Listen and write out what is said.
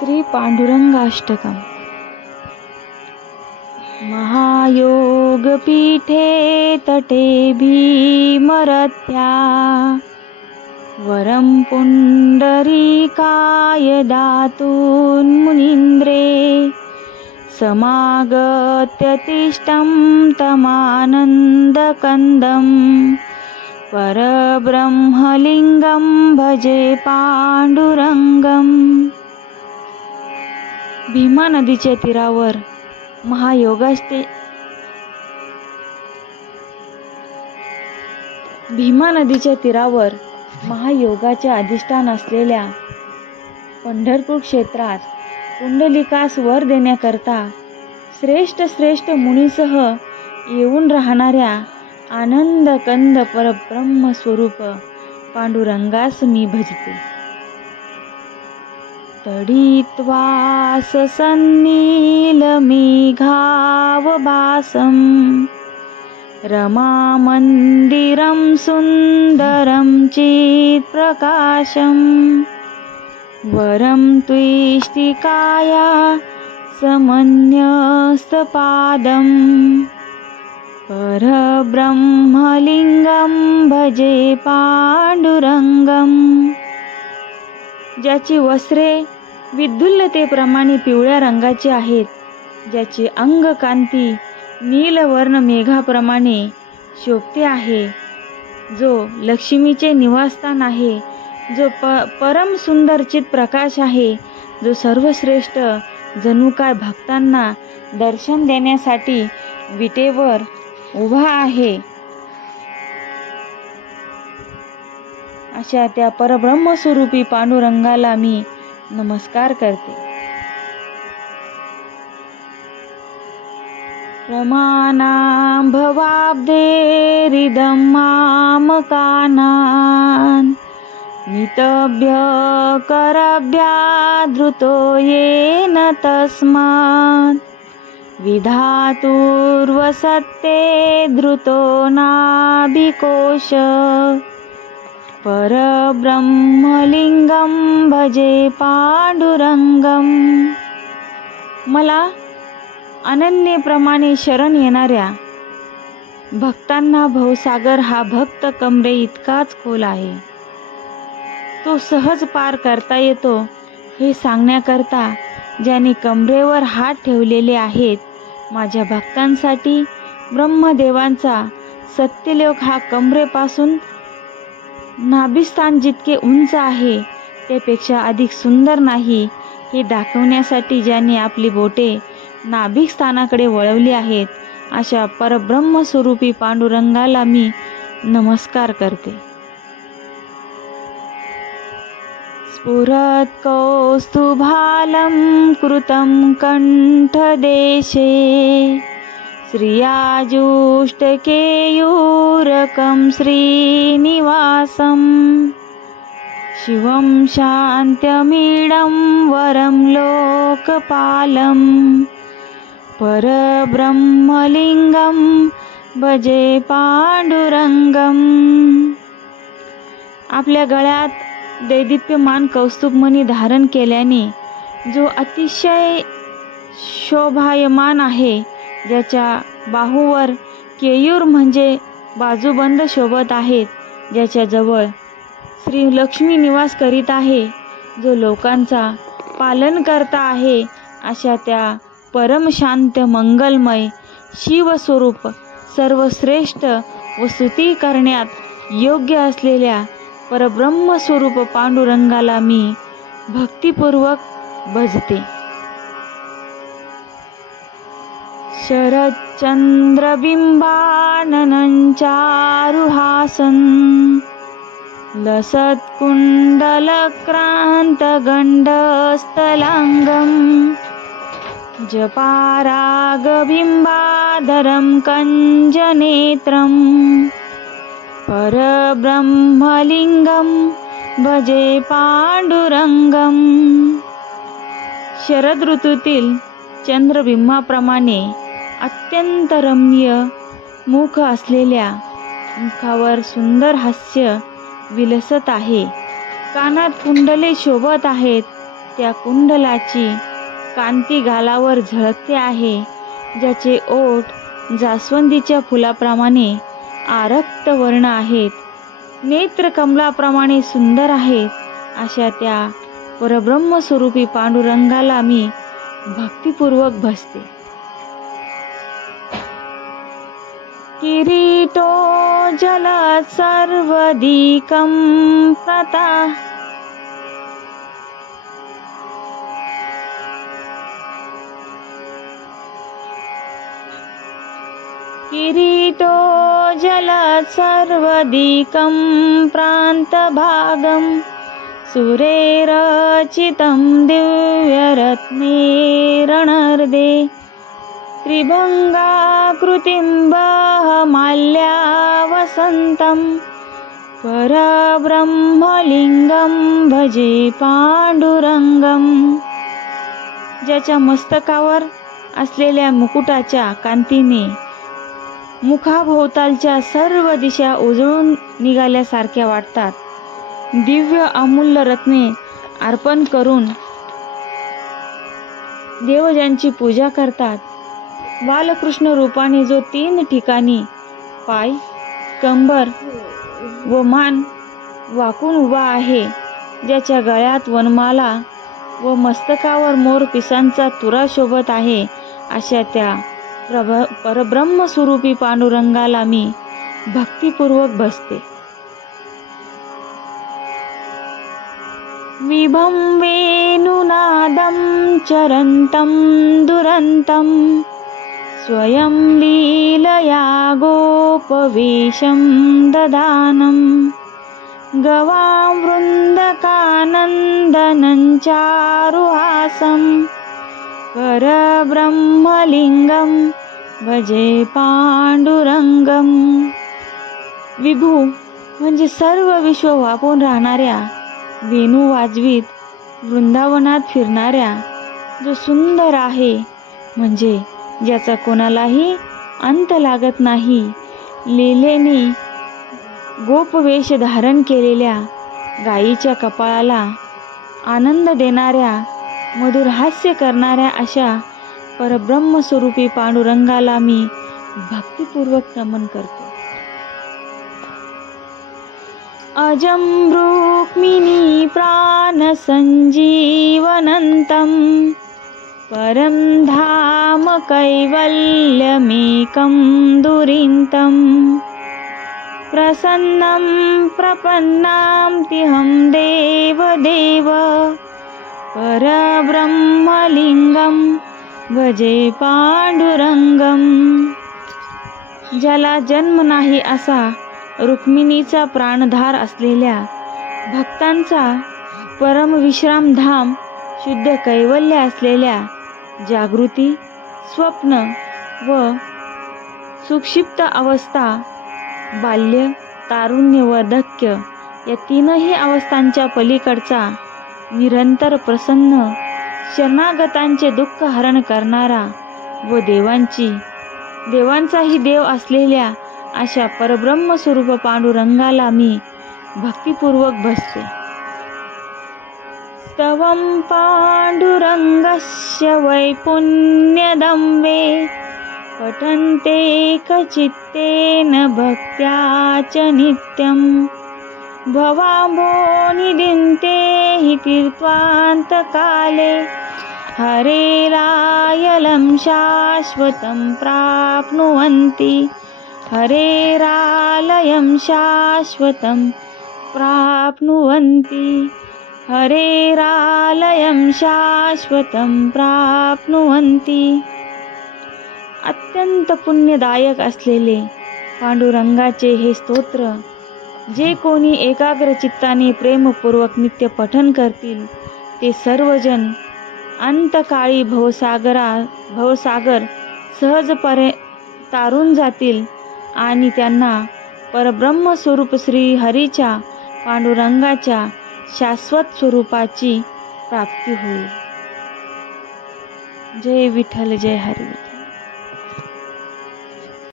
श्री पांडुरंगाष्टकम् महायोगपीठे तटे भीमरथ्या वरं पुण्डरीकाय दातुन्मुनीन्द्रे समागत्य तिष्ठं तमानन्दकन्दम् परब्रह्मलिङ्गं भजे पांडुरंगम भीमा नदीच्या तीरावर महायोगास्ते भीमा नदीच्या तीरावर महायोगाचे अधिष्ठान असलेल्या पंढरपूर क्षेत्रात कुंडलिकास वर देण्याकरता श्रेष्ठ श्रेष्ठ मुनीसह येऊन राहणाऱ्या आनंद कंद परब्रह्म स्वरूप पांडुरंगास मी भजते. तडित्वास सन्नीलमेघावभासम् रमामन्दिरं सुन्दरं चित्प्रकाशम् वरं त्विष्टिकाया समन्यस्तपादम् परब्रह्मलिङ्गं भजे पांडुरंगम ज्याची वस्त्रे विद्युल्लतेप्रमाणे पिवळ्या रंगाची आहेत ज्याची अंगकांती नीलवर्ण मेघाप्रमाणे शोभते आहे. जो लक्ष्मीचे निवासस्थान आहे जो प परम सुंदरचित प्रकाश आहे जो सर्वश्रेष्ठ जणू काय भक्तांना दर्शन देण्यासाठी विटेवर उभा आहे. अशा त्या परब्रह्मस्वरूपी पांडुरंगाला मी नमस्कार करते. रमानां भवाब्देरिदं मामकानान् नितभ्य करभ्यादृतो येन तस्मात् विधातुर्वसत्ते धृतो नाभिकोश। परब्रह्मलिंगम भजे पांडुरंगम मला अनन्यप्रमाणे शरण येणाऱ्या भक्तांना भवसागर हा भक्त कमरे इतकाच खोल आहे. तो सहज पार करता येतो हे सांगण्याकरता ज्याने कमरेवर हात ठेवलेले आहेत माझ्या भक्तांसाठी ब्रह्मदेवांचा सत्यलोक हा कमरेपासून नाभिस्थान जितके उंच आहे त्यापेक्षा अधिक सुंदर नाही. हे दाखवण्यासाठी ज्यांनी आपली बोटे नाभिक स्थानाकडे वळवली आहेत अशा परब्रह्मस्वरूपी पांडुरंगाला मी नमस्कार करते. स्फुरत्कौस्तुभालं कृतं कण्ठदेशे श्रियाजुष्टकेयूरकं श्रीनिवासम् शिवं शान्त्यमीडं वरं लोकपालं परब्रह्मलिङ्गं भजे पांडुरंगम आपल्या गळ्यात दैदिप्यमान कौस्तुभमणी धारण केल्याने जो अतिशय शोभायमान आहे ज्याच्या बाहूवर केयूर म्हणजे बाजूबंद शोभत आहेत ज्याच्याजवळ श्री लक्ष्मी निवास करीत आहे जो लोकांचा पालन करता आहे अशा त्या परमशांत मंगलमय शिवस्वरूप सर्वश्रेष्ठ व स्तुती करण्यात योग्य असलेल्या परब्रह्मस्वरूप पांडुरंगाला मी भक्तिपूर्वक भजते शरच्चन्द्रबिम्बाननं चारुहासन् लसत्कुण्डलक्रान्तगण्डस्तलाङ्गम् जपारागबिम्बादरं कञ्जनेत्रं परब्रह्मलिङ्गं भजे पाण्डुरङ्गं शरदऋतुतिल चंद्रबिंबाप्रमाणे अत्यंत रम्य मुख असलेल्या मुखावर सुंदर हास्य विलसत आहे. कानात कुंडले शोभत आहेत. त्या कुंडलाची कांती गालावर झळकते आहे. ज्याचे ओठ जास्वंदीच्या फुलाप्रमाणे आरक्त वर्ण आहेत. नेत्र कमलाप्रमाणे सुंदर आहेत. अशा त्या परब्रह्मस्वरूपी पांडुरंगाला मी भक्तिपूर्वक भसते किरीटो जल सर्वदिकं प्रता. किरीटो जल सर्वदिकं प्रान्तभागं सुरेरचितं दिव्यरत्नेरणर्दे त्रिभङ्गाकृतिं बहमाल्या परब्रह्मलिङ्गं भजे पांडुरंगम ज्याच्या मस्तकावर असलेल्या मुकुटाच्या कांतीने मुखाभोवतालच्या सर्व दिशा उजळून निघाल्यासारख्या वाटतात. दिव्य अमूल्य रत्ने अर्पण करून देवजांची पूजा करतात. बालकृष्ण रूपाने जो तीन ठिकाणी पाय कंबर व मान वाकून उभा आहे ज्याच्या गळ्यात वनमाला व मस्तकावर मोर पिसांचा तुरा शोभत आहे अशा त्या प्रभ परब्रह्मस्वरूपी पांडुरंगाला मी भक्तिपूर्वक बसते. विभं वेणुनादं चरन्तं दुरन्तं स्वयं लीलया गोपवेशं ददानं। गवां वृन्दकानन्दनञ्चारुहासं परब्रह्मलिङ्गं भजे पांडुरंगम विभू म्हणजे सर्व विश्व व्यापून राहणाऱ्या वेणू वाजवीत वृंदावनात फिरणाऱ्या जो सुंदर आहे म्हणजे ज्याचा कोणालाही अंत लागत नाही लेलेने गोपवेश धारण केलेल्या गायीच्या कपाळाला आनंद देणाऱ्या मधुर हास्य करणाऱ्या अशा परब्रह्मस्वरूपी पांडुरंगाला मी भक्तिपूर्वक नमन करतो. अजं प्राणसञ्जीवनन्तं परं धाम कैवल्यमेकं दुरिन्तं प्रसन्नं प्रपन्नां तिहं देवदेव परब्रह्मलिङ्गं भजे पाण्डुरङ्गम् ज्याला जन्म नाही असा रुक्मिणीचा प्राणधार असलेल्या भक्तांचा परमविश्राम धाम शुद्ध कैवल्य असलेल्या जागृती स्वप्न व सुक्षिप्त अवस्था बाल्य तारुण्य व धक्य या तीनही अवस्थांच्या पलीकडचा निरंतर प्रसन्न शरणागतांचे दुःख हरण करणारा व देवांची देवांचाही देव असलेल्या अशा परब्रह्म स्वरूप पांडुरंगाला मी भक्तिपूर्वक भसते स्तवं पांडुरंगस्य वैपुण्यदं वे पठन्ते कचित्तेन भक्त्या च नित्यं. भवाम्भोनिदिन्ते हि तीर्त्वान्तकाले हरेरायलं शाश्वतं प्राप्नुवन्ति. हरेरालयं शाश्वतं प्राप्नुवन्ति। हरेरालयं शाश्वतं प्राप्नुवन्ति। अत्यंत पुण्यदायक असलेले पांडुरंगाचे हे स्तोत्र जे कोणी एकाग्र चित्ताने प्रेमपूर्वक नित्य पठन करतील ते सर्वजन अंतकाळी भवसागरा भवसागर सहजपरे तारून जातील आणि त्यांना परब्रह्मस्वरूप श्री हरीच्या पांडुरंगाच्या शाश्वत स्वरूपाची प्राप्ती होईल. जय विठ्ठल जय हरी